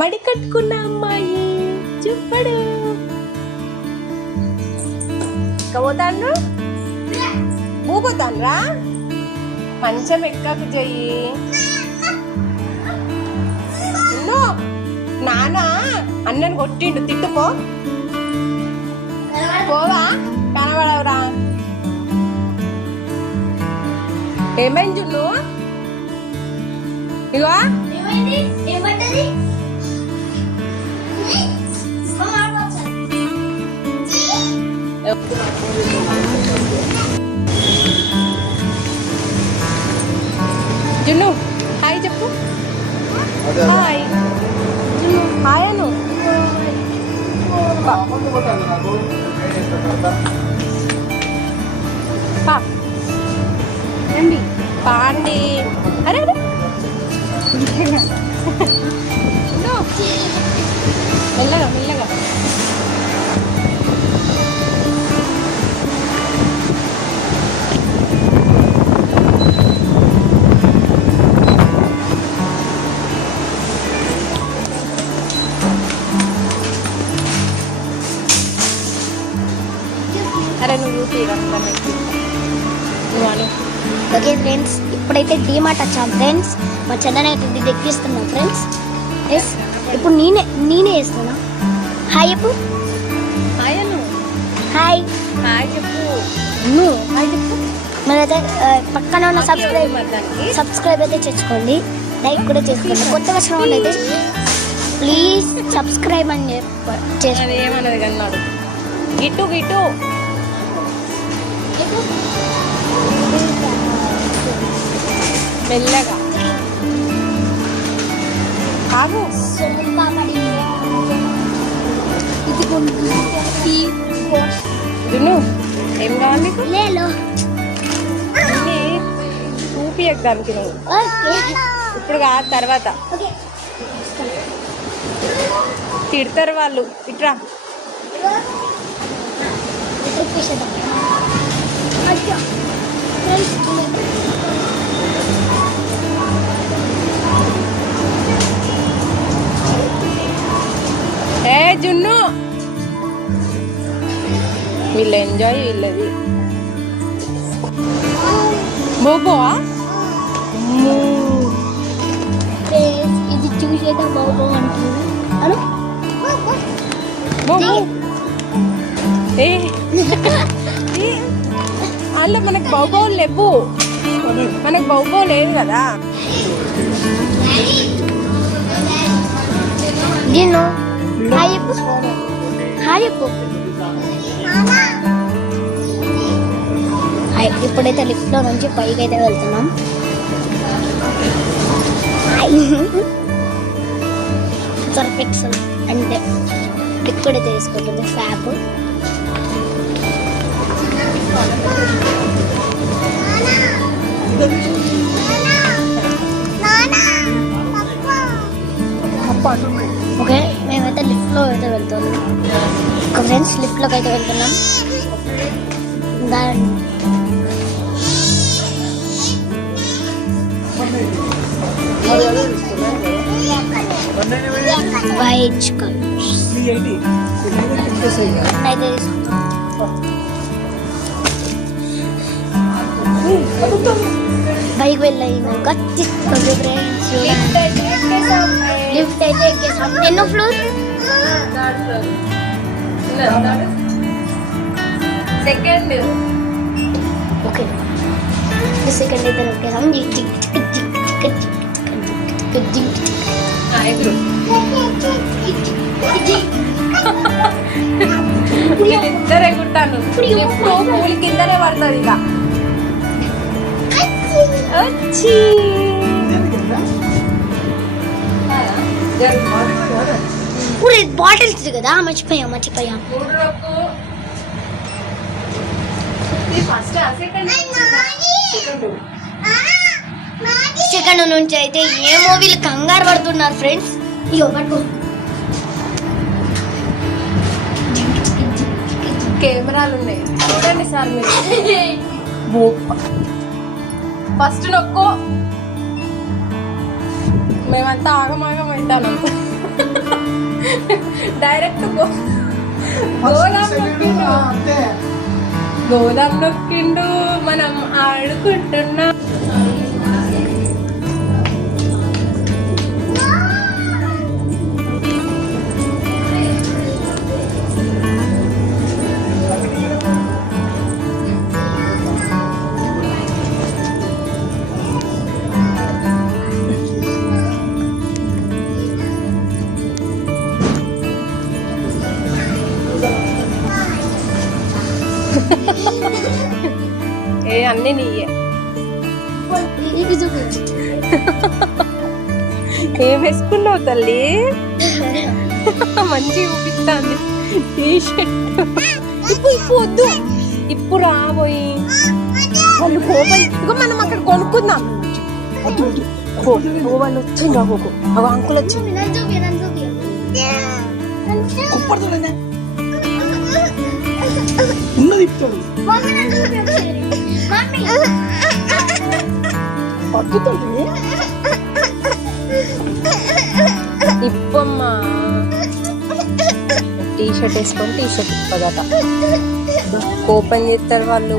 మడి కట్టుకున్న అమ్మాయి చెప్పడు పోతాను పోతాను రా మంచం ఎక్కకు చెయ్యి నాన్న అన్నను కొట్టిండు తిట్టుకో పోవా కనబడవురా ఏమైంది జున్ను ఇగో జున్ను హాయ్ చెప్పు హాయ్ జున్ను హాయ్ అను రండి పాండి అరే అరే మెల్లగా మెల్లగా అరే నువ్వు ఓకే ఫ్రెండ్స్, ఇప్పుడైతే డీమార్ట్ వచ్చాం ఫ్రెండ్స్. మా చెన్నై ఇది ఎక్కిస్తున్నాం ఫ్రెండ్స్. ఎస్ ఇప్పుడు నేనే వేస్తున్నా. హాయ్ చెప్పు. హాయ్ అను హాయ్ హాయ్ చెప్పు హాయ్ చెప్పు. మనైతే పక్కన ఉన్న సబ్స్క్రైబ్ అయితే చేసుకోండి, లైక్ కూడా చేసుకోండి. కొత్తగా వచ్చిన వాళ్ళు అయితే ప్లీజ్ సబ్స్క్రైబ్ అని చేసుకోండి. ఏమన్నది కన్నాడు గిట్టు గిట్టు మెల్లగా కాదు దున్ను ఏం కావాలి నీకు చూపియడానికి నువ్వు ఇప్పుడు కాదు తర్వాత తిడతారు వాళ్ళు. ఇట్రా ఏ జున్ను వీళ్ళు ఎంజాయ్ వీళ్ళది బోబోవా ఇది చూసేదా బాబో అంటుంది. అందులో మనకు బౌబో లేవు, మనకు బౌబో లేదు కదా. ఇప్పుడైతే లిఫ్ట్ లో నుంచి పైకి అయితే వెళ్తున్నాం. పర్ఫెక్ట్ అంటే లిక్విడ్ అయితే తీసుకుంటుంది ఫ్యాబ్. ఓకే మేమైతే లిఫ్ట్లో అయితే వెళ్తున్నాం. ఒక ఫ్రెండ్స్ లిఫ్ట్లోకి అయితే వెళ్తున్నాం. దాని వైట్ కలర్స్ అయితే బైక్ వెళ్ళినాక తీసుకోండి ఫ్రెండ్స్. లిఫ్ట్ అయితే ఎక్కేసాం. ఎన్నో ఫ్లోర్? సెకండ్. ఓకే సెకండ్ అయితే ఎక్కేసాం. ఇద్దరు ఎగురుతాను. పూల కిందనే పడుతుంది ఇక వచ్చి బాటిల్స్ కదా మర్చిపోయా. సెకండ్ నుంచి అయితే ఏ మూవీలు కంగారు పడుతున్నారు ఫ్రెండ్స్. ఇగో పట్టుకో. కెమెరాలు ఉన్నాయి చూడండి సార్ మీరు. ఫస్ట్ నొక్కు మేమంతా ఆగమాగం అవుతాను డైరెక్ట్ గోదాం నొక్కిండు గోదాం నొక్కిండు మనం ఆడుకుంటున్నా ఏ అన్నీ నీయే ఇది చూపి ఏం వేసుకున్నావు తల్లి మంచి చూపిస్తాంది టీ షర్ట్ ఇప్పుడు వద్దు ఇప్పుడు రాబోయి వాళ్ళు కోపం ఇదిగో మనం అక్కడ కొనుక్కుందాం వాళ్ళు వచ్చిండ్రు అగోకు అగో అంకుల్ వచ్చింది ఇప్పమ్మా టీ షర్ట్ వేసుకొని టీ షర్ట్ ఇప్పదట ఓపెన్ చేస్తారు వాళ్ళు